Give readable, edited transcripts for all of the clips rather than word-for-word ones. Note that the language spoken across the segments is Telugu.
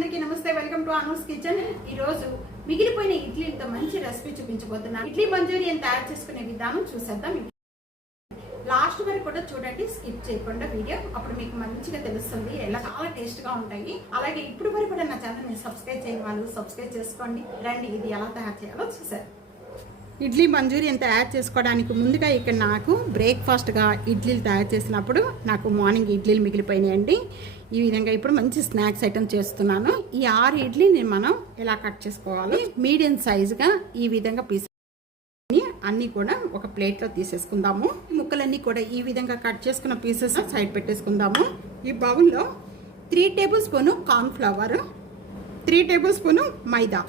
అందరికీ నమస్తే. Welcome to Anu's kitchen. ఈ రోజు మిగిలిపోయిన ఇడ్లీతో మంచి రెసిపీ చూపించబోతున్నాను. ఇడ్లీ మంచూరియన్ తయారు చేసుకునే విధానం చూసేద్దాం. లాస్ట్ వరకు కూడా చూడండి, స్కిప్ చేయకుండా వీడియో. అప్పుడు మీకు మంచిగా తెలుస్తుంది, ఎలా చాలా టేస్ట్ గా ఉంటాయి. అలాగే ఇప్పుడు వరకు కూడా నా ఛానల్ ని సబ్స్క్రైబ్ చేయని వాళ్ళు సబ్స్క్రైబ్ చేసుకోండి. రండి, ఇది ఎలా తయారు చేయాలో చూసారు. ఇడ్లీ మంచూరియన్ తయారు చేసుకోవడానికి ముందుగా ఇక్కడ నాకు బ్రేక్ఫాస్ట్గా ఇడ్లీలు తయారు చేసినప్పుడు నాకు మార్నింగ్ ఇడ్లీలు మిగిలిపోయినాయండి. ఈ విధంగా ఇప్పుడు మంచి స్నాక్స్ ఐటమ్ చేస్తున్నాను. ఈ 6 ఇడ్లీని మనం ఎలా కట్ చేసుకోవాలి, మీడియం సైజుగా ఈ విధంగా పీస్ అన్నీ కూడా ఒక ప్లేట్లో తీసేసుకుందాము. ముక్కలన్నీ కూడా ఈ విధంగా కట్ చేసుకున్న పీసెస్ సైడ్ పెట్టేసుకుందాము. ఈ బౌల్లో 3 tablespoon cornflour, 3 tablespoon మైదా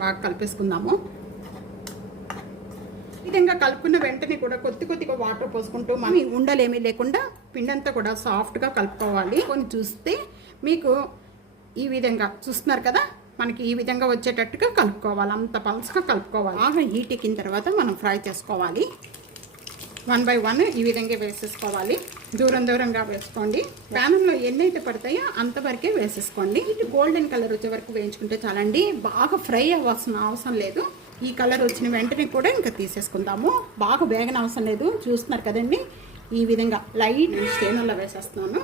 బాగా కలిపేసుకుందాము. ఈ విధంగా కలుపుకున్న వెంటనే కూడా కొద్దిగా వాటర్ పోసుకుంటూ మనం ఉండలేమీ లేకుండా పిండంతా కూడా సాఫ్ట్గా కలుపుకోవాలి. కొన్ని చూస్తే మీకు ఈ విధంగా చూస్తున్నారు కదా, మనకి ఈ విధంగా వచ్చేటట్టుగా కలుపుకోవాలి. అంత పల్స్గా కలుపుకోవాలి. బాగా హీట్ ఎక్కిన తర్వాత మనం ఫ్రై చేసుకోవాలి. 1 by 1 ఈ విధంగా వేసేసుకోవాలి. దూరంగా వేసుకోండి. ప్యాన్లో ఎన్నైతే పడతాయో అంతవరకే వేసేసుకోండి. ఇటు గోల్డెన్ కలర్ వచ్చే వరకు వేయించుకుంటే చాలండి. బాగా ఫ్రై అవ్వాల్సిన అవసరం లేదు. ఈ కలర్ వచ్చిన వెంటనే కూడా ఇంకా తీసేసుకుందాము. బాగా వేగన అవసరం లేదు. చూస్తున్నారు కదండి, ఈ విధంగా లైట్ స్టేనర్లో వేసేస్తున్నాను.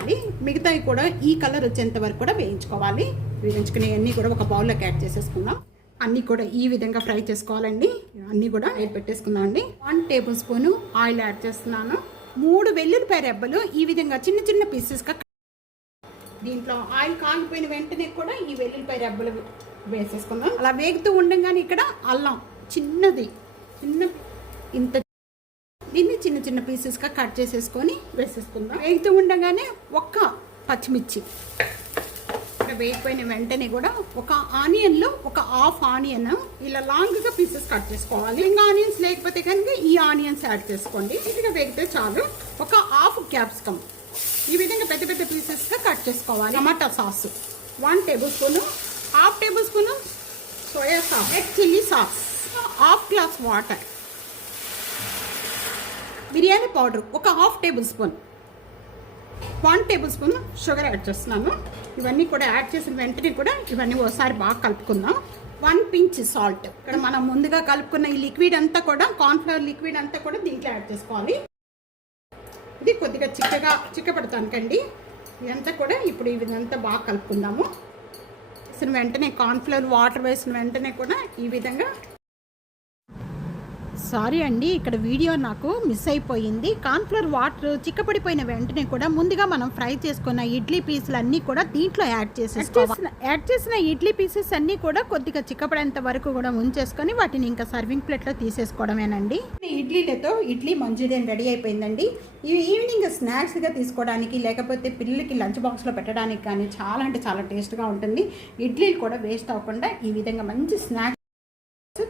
అది మిగతాయి కూడా ఈ కలర్ వచ్చేంత వరకు కూడా వేయించుకోవాలి. వేయించుకునే అన్నీ కూడా ఒక బౌల్లోకి యాడ్ చేసేసుకుందాం. అన్నీ కూడా ఈ విధంగా ఫ్రై చేసుకోవాలండి. అన్నీ కూడా ఆయిల్ పెట్టేసుకుందాం అండి. 1 టేబుల్ స్పూను ఆయిల్ యాడ్ చేస్తున్నాను. 3 వెల్లుల్లిపాయ రెబ్బలు ఈ విధంగా చిన్న పీసెస్గా. దీంట్లో ఆయిల్ కాగిపోయిన వెంటనే కూడా ఈ వెల్లుల్లిపాయ రెబ్బలు వేసేసుకుందాం. అలా వేగుతూ ఉండగానే ఇక్కడ అల్లం చిన్న ఇంత దీన్ని చిన్న పీసెస్గా కట్ చేసేసుకొని వేసేసుకుందాం. వేగుతూ ఉండగానే ఒక్క పచ్చిమిర్చి వేగిపోయిన వెంటనే కూడా ఒక ఆనియన్లో ఒక హాఫ్ ఆనియన్ ఇలా లాంగ్గా పీసెస్ కట్ చేసుకోవాలి. ఇంకా ఆనియన్స్ లేకపోతే కనుక ఈ ఆనియన్స్ యాడ్ చేసుకోండి. ఇదిగా వేగితే చాలు. ఒక హాఫ్ క్యాప్సికమ్ ఈ విధంగా పెద్ద పీసెస్గా కట్ చేసుకోవాలి. Tomato sauce 1 tablespoon, half tablespoon soya sauce, red chilli sauce, half glass water, biryani powder ఒక half tablespoon, 1 tablespoon sugar add చేస్తున్నాను. ఇవన్నీ కూడా యాడ్ చేసిన వెంటనే కూడా ఇవన్నీ ఒకసారి బాగా కలుపుకుందాం. 1 పించ్ సాల్ట్. ఇక్కడ మనం ముందుగా కలుపుకున్న ఈ లిక్విడ్ అంతా కూడా, కార్న్ఫ్లవర్ లిక్విడ్ అంతా కూడా దీంట్లో యాడ్ చేసుకోవాలి. ఇది కొద్దిగా చిక్కపడతానికండి. ఇదంతా కూడా ఇప్పుడు ఈ విధంగా బాగా కలుపుకుందాము. వేసిన వెంటనే కార్న్ఫ్లవర్ వాటర్ వేసిన వెంటనే కూడా ఈ విధంగా. సారీ అండి, ఇక్కడ వీడియో నాకు మిస్ అయిపోయింది. కార్న్ఫ్లవర్ వాటర్ చిక్కపడిపోయిన వెంటనే కూడా ముందుగా మనం ఫ్రై చేసుకున్న ఇడ్లీ పీసులు అన్నీ కూడా దీంట్లో యాడ్ చేసిన ఇడ్లీ పీసెస్ అన్నీ కూడా కొద్దిగా చిక్కపడేంత వరకు కూడా ఉంచేసుకొని వాటిని ఇంకా సర్వింగ్ ప్లేట్లో తీసేసుకోవడమేనండి. ఇడ్లీలతో ఇడ్లీ మంచూరియన్ రెడీ అయిపోయిందండి. ఈవినింగ్ స్నాక్స్గా తీసుకోవడానికి, లేకపోతే పిల్లలకి లంచ్ బాక్స్లో పెట్టడానికి కానీ చాలా అంటే చాలా టేస్ట్గా ఉంటుంది. ఇడ్లీలు కూడా వేస్ట్ అవ్వకుండా ఈ విధంగా మంచి స్నాక్స్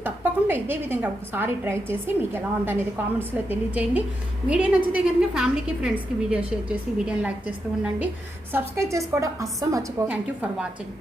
తప్పకుండా ఇదే విధంగా ఒకసారి ట్రై చేసి మీకు ఎలా ఉందనేది కామెంట్స్లో తెలియజేయండి. వీడియో నచ్చితే కనుక ఫ్యామిలీకి, ఫ్రెండ్స్కి వీడియో షేర్ చేసి వీడియోని లైక్ చేస్తూ ఉండండి. సబ్స్క్రైబ్ చేసుకోవడం అస్సలు మర్చిపో. Thank you for watching.